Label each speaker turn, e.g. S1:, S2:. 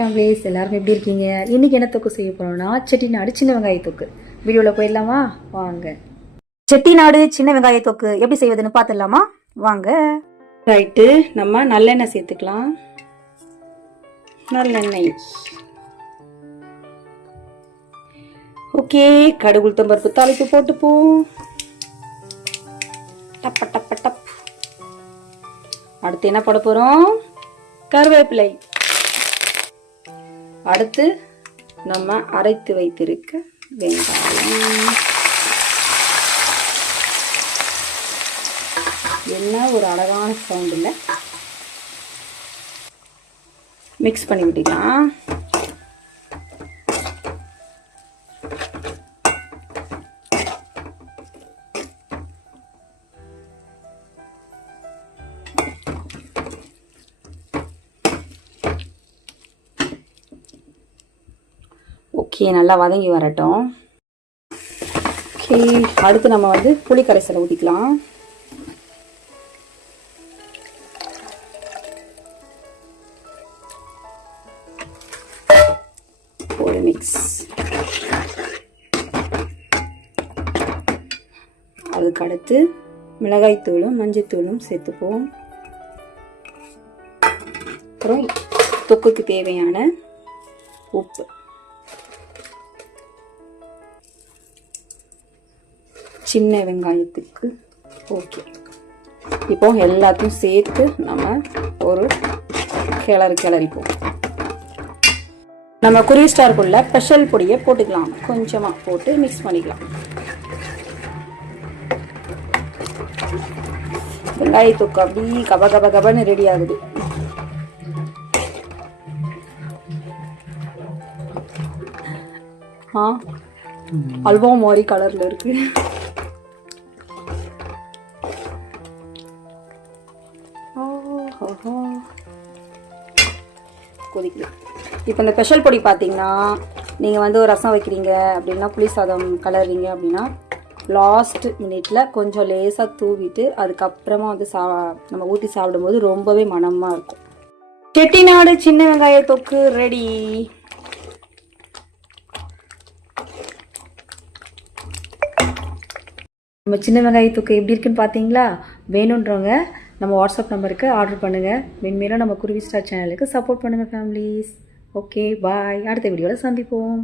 S1: Families எல்லாரும் எப்படி இருக்கீங்க? இன்றைக்கி என்ன தொக்கு செய்ய போகிறோம்னா செட்டிநாடு சின்ன வெங்காய தொக்கு. வீடியோவில் போயிடலாமா? வாங்க. செட்டிநாடு சின்ன வெங்காய தொக்கு எப்படி செய்வதுன்னு பார்த்துடலாமா வாங்க. ரைட்டு நம்ம நல்லெண்ணெய் சேர்த்துக்கலாம். நல்லெண்ணெய். ஓகே கடுகு உளுத்தம்பருப்பு தாளிப்பு போட்டுப்போம். டப்ப டப்ப டப் அடுத்து என்ன போட போகிறோம் கருவேப்பிலை. அடுத்து நம்ம அரைத்து வைத்திருக்க வெங்காயம் என்ன ஒரு அழகான சவுண்ட் இல்லை மிக்ஸ் பண்ணி விட்டுக்கலாம். ஓகே நல்லா வதங்கி வரட்டும். ஓகே அடுத்து நம்ம வந்து புளி கரைசலை ஊற்றிக்கலாம் ஒரு மிக்ஸ் அதுக்கு அடுத்து மிளகாய்த்தூளும் மஞ்சத்தூளும் சேர்த்துப்போம். அப்புறம் தொக்குக்கு தேவையான உப்பு. சின்ன வெங்காயத்துக்கு. ஓகே இப்போ எல்லாத்தையும் சேர்த்து நம்ம ஒரு கிளறு கிளறிப்போம் நம்ம குருவி ஸ்டார்க்குள்ள ஸ்பெஷல் பொடியை போட்டுக்கலாம். கொஞ்சமாக போட்டு மிக்ஸ் பண்ணிக்கலாம். வெங்காய தொக்கு அப்படி கப கப கபன்னு ரெடி ஆகுது. ஆ? அல்வா மாதிரி கலரில் இருக்குது ஓஹோ. கொதிக்குது. இப்போ இந்த ஸ்பெஷல் பொடி பார்த்தீங்கன்னா நீங்கள் வந்து ஒரு ரசம் வைக்கிறீங்க அப்படின்னா புளி சாதம் கலர்றீங்க அப்படின்னா லாஸ்ட் மினிட்ல கொஞ்சம் லேசாக தூவிட்டு அதுக்கப்புறமா வந்து சா நம்ம ஊற்றி சாப்பிடும்போது ரொம்பவே மனமாக இருக்கும். செட்டிநாடு சின்ன வெங்காய தொக்கு ரெடி நம்ம சின்ன வெங்காய தொக்கு எப்படி இருக்குன்னு பார்த்தீங்களா வேணுன்றவங்க நம்ம வாட்ஸ்அப் நம்பருக்கு ஆர்டர் பண்ணுங்கள் மென்மேலும் நம்ம குருவி ஸ்டார் சேனலுக்கு சப்போர்ட் பண்ணுங்கள் ஃபேமிலிஸ் ஓகே பாய் அடுத்த வீடியோவில் சந்திப்போம்.